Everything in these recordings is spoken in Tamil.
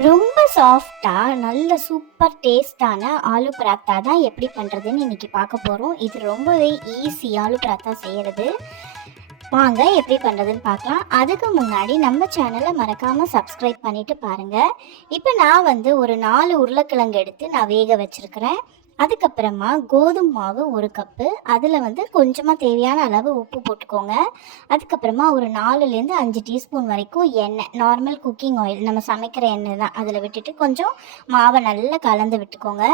ரொம்ப சாஃப்டா நல்ல சூப்பர் டேஸ்டான ஆலு பராத்தா தான் எப்படி பண்ணுறதுன்னு இன்னைக்கு பார்க்க போகிறோம். இது ரொம்பவே ஈஸி ஆலு பராத்தா செய்கிறது. வாங்க எப்படி பண்ணுறதுன்னு பார்க்கலாம். அதுக்கு முன்னாடி நம்ம சேனலை மறக்காமல் சப்ஸ்கிரைப் பண்ணிவிட்டு பாருங்கள். இப்போ நான் ஒரு 4 உருளைக்கிழங்கு எடுத்து நான் வேக வச்சுருக்கிறேன். அதுக்கப்புறமா கோதுமை மாவு 1 கப்பு, அதில் கொஞ்சமாக தேவையான அளவு உப்பு போட்டுக்கோங்க. அதுக்கப்புறமா ஒரு 4லேருந்து 5 டீஸ்பூன் வரைக்கும் எண்ணெய், நார்மல் குக்கிங் ஆயில், நம்ம சமைக்கிற எண்ணெய் தான், அதில் விட்டுட்டு கொஞ்சம் மாவை நல்லா கலந்து விட்டுக்கோங்க.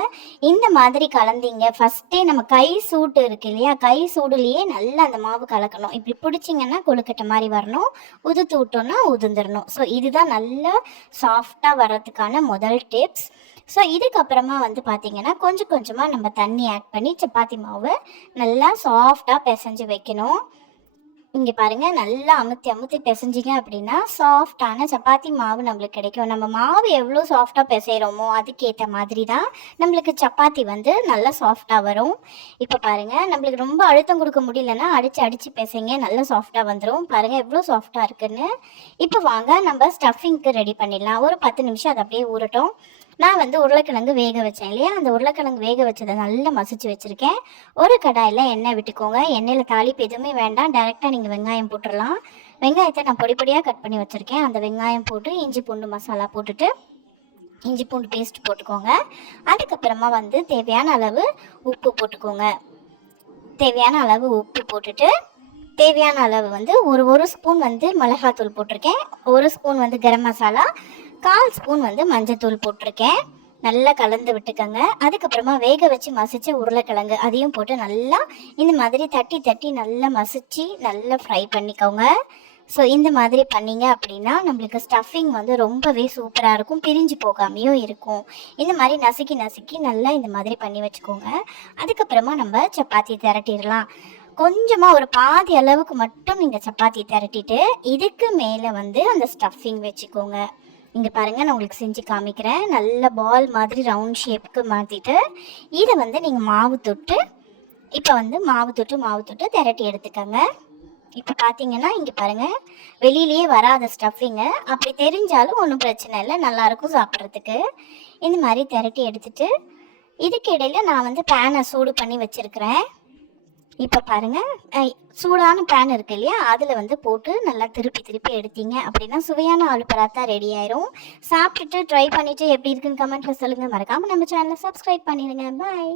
இந்த மாதிரி கலந்தீங்க ஃபஸ்ட்டே நம்ம கை சூடு இருக்கு இல்லையா, கை சூடுலேயே நல்லா அந்த மாவு கலக்கணும். இப்படி பிடிச்சிங்கன்னா கொழுக்கட்டை மாதிரி வரணும், உதுத்து விட்டோன்னா உதிர்ந்துடணும். ஸோ இதுதான் நல்லா சாஃப்டாக வர்றதுக்கான முதல் டிப்ஸ். ஸோ இதுக்கப்புறமா பார்த்தீங்கன்னா கொஞ்சம் கொஞ்சமாக நம்ம தண்ணி ஆட் பண்ணி சப்பாத்தி மாவு நல்லா சாஃப்டாக பிசைஞ்சு வைக்கணும். இங்கே பாருங்கள், நல்லா அமுத்தி அமுத்தி பிசைஞ்சிங்க அப்படின்னா சாஃப்டான சப்பாத்தி மாவு நம்மளுக்கு கிடைக்கும். நம்ம மாவு எவ்வளோ சாஃப்டாக பிசைகிறோமோ அதுக்கேற்ற மாதிரி தான் நம்மளுக்கு சப்பாத்தி நல்லா சாஃப்டாக வரும். இப்போ பாருங்கள், நம்மளுக்கு ரொம்ப அழுத்தம் கொடுக்க முடியலன்னா அடித்து பிசைங்க, நல்லா சாஃப்டாக வந்துடும். பாருங்கள் எவ்வளோ சாஃப்டாக இருக்குன்னு. இப்போ வாங்க நம்ம ஸ்டஃபிங்க்கு ரெடி பண்ணிடலாம். ஒரு 10 நிமிஷம் அது அப்படியே ஊறட்டும். நான் உருளைக்கிழங்கு வேக வச்சேன் இல்லையா, அந்த உருளைக்கிழங்கு வேக வச்சதை நல்லா மசிச்சு வச்சுருக்கேன். ஒரு கடாயில் எண்ணெய் விட்டுக்கோங்க. எண்ணெயில் தாளிப்பு எதுவுமே வேண்டாம், டைரெக்டாக நீங்கள் வெங்காயம் போட்டுடலாம். வெங்காயத்தை நான் பொடி பொடியாக கட் பண்ணி வச்சுருக்கேன். அந்த வெங்காயம் போட்டு இஞ்சி பூண்டு மசாலா போட்டுட்டு இஞ்சி பூண்டு பேஸ்ட் போட்டுக்கோங்க. அதுக்கப்புறமா தேவையான அளவு உப்பு போட்டுக்கோங்க. தேவையான அளவு உப்பு போட்டுட்டு தேவையான அளவு ஒரு ஸ்பூன் மிளகாத்தூள் போட்டிருக்கேன், 1 ஸ்பூன் கரம் மசாலா, 1/4 ஸ்பூன் மஞ்சத்தூள் போட்டிருக்கேன். நல்லா கலந்து விட்டுக்கோங்க. அதுக்கப்புறமா வேக வச்சு மசிச்ச உருளைக்கிழங்கு அதையும் போட்டு நல்லா இந்த மாதிரி தட்டி தட்டி நல்லா மசிச்சு நல்லா ஃப்ரை பண்ணிக்கோங்க. ஸோ இந்த மாதிரி பண்ணிங்க அப்படின்னா நம்மளுக்கு ஸ்டஃபிங் ரொம்பவே சூப்பராக இருக்கும், பிரிஞ்சு போகாமையும் இருக்கும். இந்த மாதிரி நசுக்கி நசுக்கி நல்லா இந்த மாதிரி பண்ணி வச்சுக்கோங்க. அதுக்கப்புறமா நம்ம சப்பாத்தி திரட்டிடலாம். கொஞ்சமாக ஒரு பாதி அளவுக்கு மட்டும் நீங்கள் சப்பாத்தி திரட்டிட்டு இதுக்கு மேலே அந்த ஸ்டஃபிங் வச்சுக்கோங்க. இங்கே பாருங்கள், நான் உங்களுக்கு செஞ்சு காமிக்கிறேன். நல்ல பால் மாதிரி ரவுண்ட் ஷேப்புக்கு மாற்றிட்டு இதை நீங்கள் மாவு தொட்டு இப்போ மாவு தொட்டு திரட்டி எடுத்துக்கோங்க. இப்போ பார்த்தீங்கன்னா இங்கே பாருங்கள், வெளியிலேயே வராத ஸ்டஃபிங்கு. அப்படி தெரிஞ்சாலும் ஒன்றும் பிரச்சனை இல்லை, நல்லாயிருக்கும் சாப்பிட்றதுக்கு. இந்த மாதிரி திரட்டி எடுத்துட்டு இதுக்கு இடையில் நான் பேனை சூடு பண்ணி வச்சுருக்கிறேன். இப்போ பாருங்கள், சூடான பேன் இருக்கு இல்லையா, அதில் போட்டு நல்லா திருப்பி திருப்பி எடுத்தீங்க அப்படின்னா சுவையான ஆலு பராத்தா ரெடி ஆயிரும். சாப்பிட்டுட்டு ட்ரை பண்ணிவிட்டு எப்படி இருக்குன்னு கமெண்ட்டில் சொல்லுங்கள். மறக்காமல் நம்ம சேனலை சப்ஸ்கிரைப் பண்ணிடுங்க. பாய்.